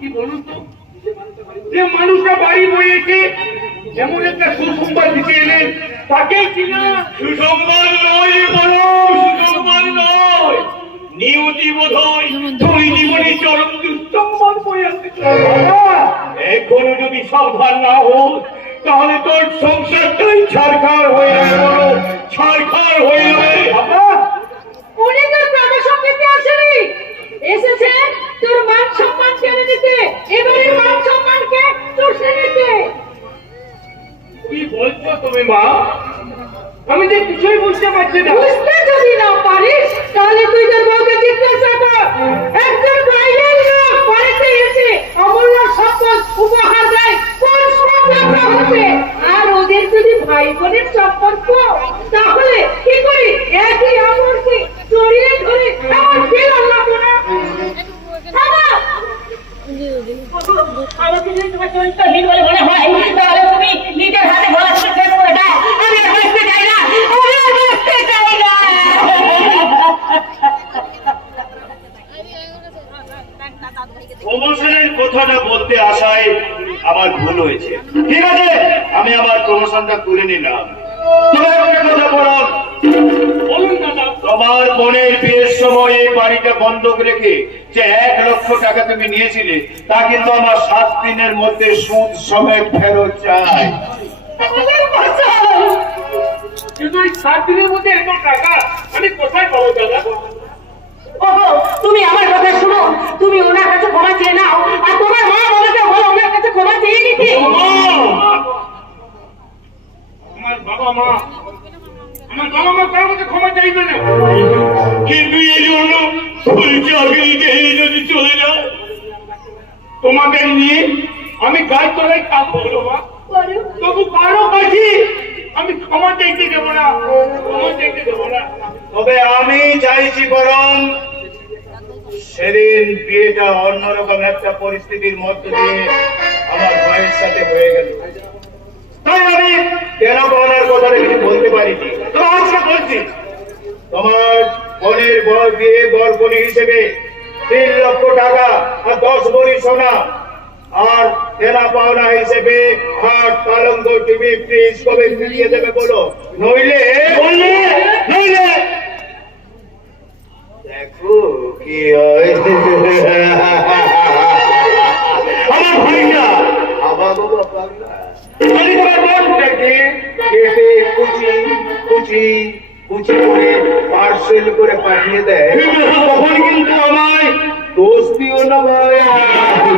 কি বলুন তো, যে মানুষটা বাড়ি বইয়েছে এমন একটা সুসংবাদ দিতে এলেন, তাকেই কিনা সুসংবাদ নয়, বড় সুসংবাদ নয়, নিয়তি বোধ হয় দুই জীবনে চরম দুঃসংবাদ বয়ে আসছে। এখনো যদি সাবধান না হোক তাহলে তোর সংসারটাই ছাড়খাড় হয়ে যাবে, ছাড়খাড় হয়ে যাবে। উনি তোর প্রমোশন দিতে আসেনি, এসেছে তোর মান সম্মান কেড়ে নিতে, এবারে মান সম্মানকে চষে নিতে। কি বলছো তুমি মা? আমি যে কিছুই বুঝতে পারছি না। বুঝতে যদি না পারিস তাহলে তুই তোর বউকে জিজ্ঞাসা কর। একজন বাইরের লোক বাড়িতে এসে অমূল্য সম্পদ উপহার দেয় কোন সম্পর্ক হতে, আর ওদের যদি ভাই বোনের সম্পর্ক, তাহলে কি করি একই আমলকে জড়িয়ে ধরে এমন বেরোল না মনে। আমাকে যদি তোমার চরিত্রহীন বলে মনে হয় তাহলে তুমি নিজের হাতে গলা শেষ করে দাও। আমি বুঝতে চাই না, আমি বুঝতে চাই না। প্রমোশনের কথাটা বলতে আসায় আমার ভুল হয়েছে। ঠিক আছে, আমি আমার প্রমোশনটা করে নিলাম। তবে একটা কথা বলুন, তোমার বোনের বিয়ের সময় এই বাড়িটা বন্ধক রেখে যে 1 লক্ষ টাকা তুমি নিয়েছিলে তা কিন্তু আমার 7 দিনের মধ্যে সুদ সমেত ফেরত চাই। কিন্তু এই 7 দিনের মধ্যে এত টাকা আমি কোথায় পাবো দাদা? ওগো, তুমি আমার কথা শুনো, তুমি ওনার কাছে ক্ষমা চেয়ে নাও, আর তোমার মা বাবাকে বলো ওনার কাছে ক্ষমা চেয়ে নিতে। আমার বাবা মা কারোর কাছে ক্ষমা চাইবে না, কিন্তু এই জন্য যদি চলে যায় তোমাদের নিয়ে আমি গাছ তলায় থাকবো মা। তবু কারো কাছে আমি ক্ষমা চাইতে দেবো না, ক্ষমা চাইতে দেবো না। তবে আমি চাইছি বরং সেদিন বিয়েটা অন্যরকম একটা পরিস্থিতির মধ্য দিয়ে আমার ভাইয়ের সাথে হয়ে গেল, তাই আমি কেন বলার কথা কিছু বলতে পারিনি। তো আজকে বলছি, তোমার বোনের বিয়ে বরকনে হিসেবে 3 লক্ষ টাকা আর 10 ভরি সোনা, আর দেনা পাওনা হিসেবে খাট পালঙ্ক টিভি ফ্রিজ কবে ফিরিয়ে দেবে বলো, নইলে নইলে দেখো কি হয়। আমার ভাইটা আবার বাবা পাগলা কেটে কুচি কুচি কুচি করে পার্সেল করে পাঠিয়ে দেয়, তখন